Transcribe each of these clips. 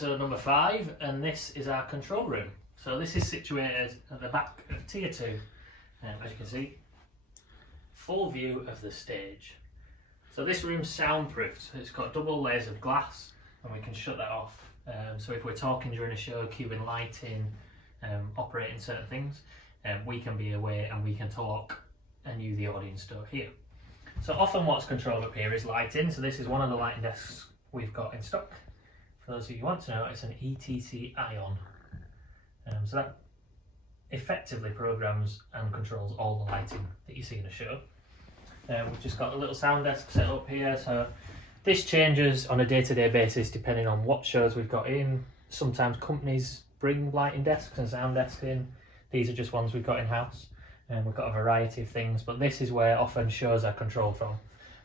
episode number 5, and this is our control room. So this is situated at the back of tier 2, as you can see, full view of the stage. So this room's soundproofed, so it's got double layers of glass, and we can shut that off. So if we're talking during a show, cueing lighting, operating certain things, we can be away and we can talk, and you, the audience, don't hear. So often what's controlled up here is lighting. So this is one of the lighting desks we've got in stock. For those of you who want to know, it's an ETC Ion. So that effectively programs and controls all the lighting that you see in a show. We've just got a little sound desk set up here. So this changes on a day-to-day basis depending on what shows we've got in. Sometimes companies bring lighting desks and sound desks in. These are just ones we've got in-house. And we've got a variety of things, but this is where often shows are controlled from.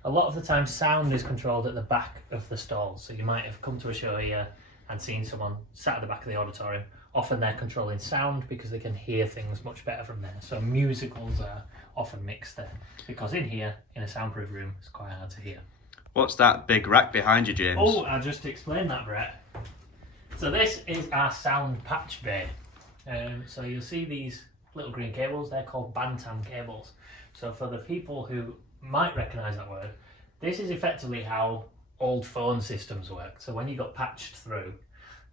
A lot of the time sound is controlled at the back of the stalls. So you might have come to a show here and seen someone sat at the back of the auditorium. Often they're controlling sound because they can hear things much better from there. So musicals are often mixed there, because in here, in a soundproof room, it's quite hard to hear. What's that big rack behind you, James? Oh, I just explained that, Brett. So this is our sound patch bay. So you'll see these little green cables, they're called bantam cables. So for the people who might recognise that word, this is effectively how old phone systems work. So when you got patched through,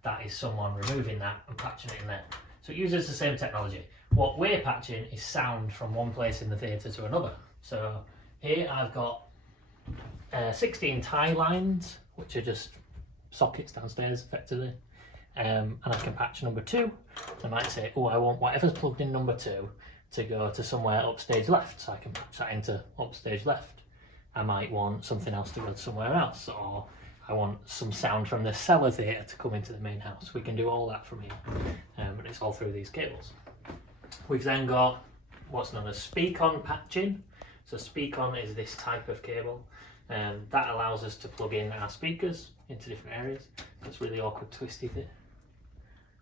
that is someone removing that and patching it in there. So it uses the same technology. What we're patching is sound from one place in the theatre to another. So here I've got 16 tie lines, which are just sockets downstairs effectively. And I can patch number 2. I might say, oh, I want whatever's plugged in number 2 to go to somewhere upstage left, so I can patch that into upstage left. I might want something else to go to somewhere else, or I want some sound from the cellar theatre to come into the main house. We can do all that from here, and it's all through these cables. We've then got what's known as speak-on patching. So speak-on is this type of cable, and that allows us to plug in our speakers into different areas. It's really awkward twisty bit.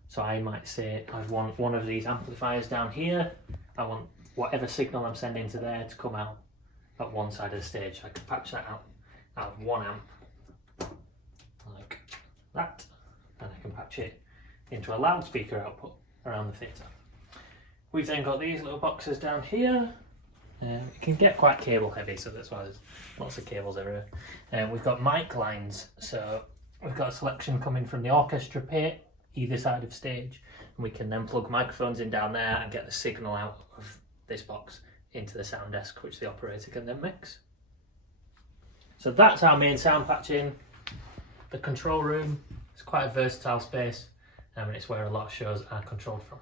So I might say I want one of these amplifiers down here. I want whatever signal I'm sending to there to come out at one side of the stage. I can patch that out of 1 amp like that, and I can patch it into a loudspeaker output around the theatre. We've then got these little boxes down here. It can get quite cable heavy, so that's why there's lots of cables everywhere. We've got mic lines, so we've got a selection coming from the orchestra pit either side of stage, and we can then plug microphones in down there and get the signal out of this box into the sound desk, which the operator can then mix. So that's our main sound patching. The control room is quite a versatile space, and it's where a lot of shows are controlled from.